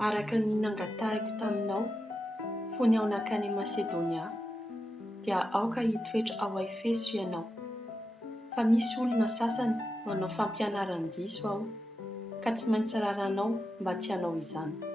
Araka ny nangatahiko taminao fony ao nakany Masedonia dia aoka hitoetra ao Efeso ianao. Fa misy olona sasany manao fampianaran-diso ao ka tsy maintsy raranao mba tsy hanao izany.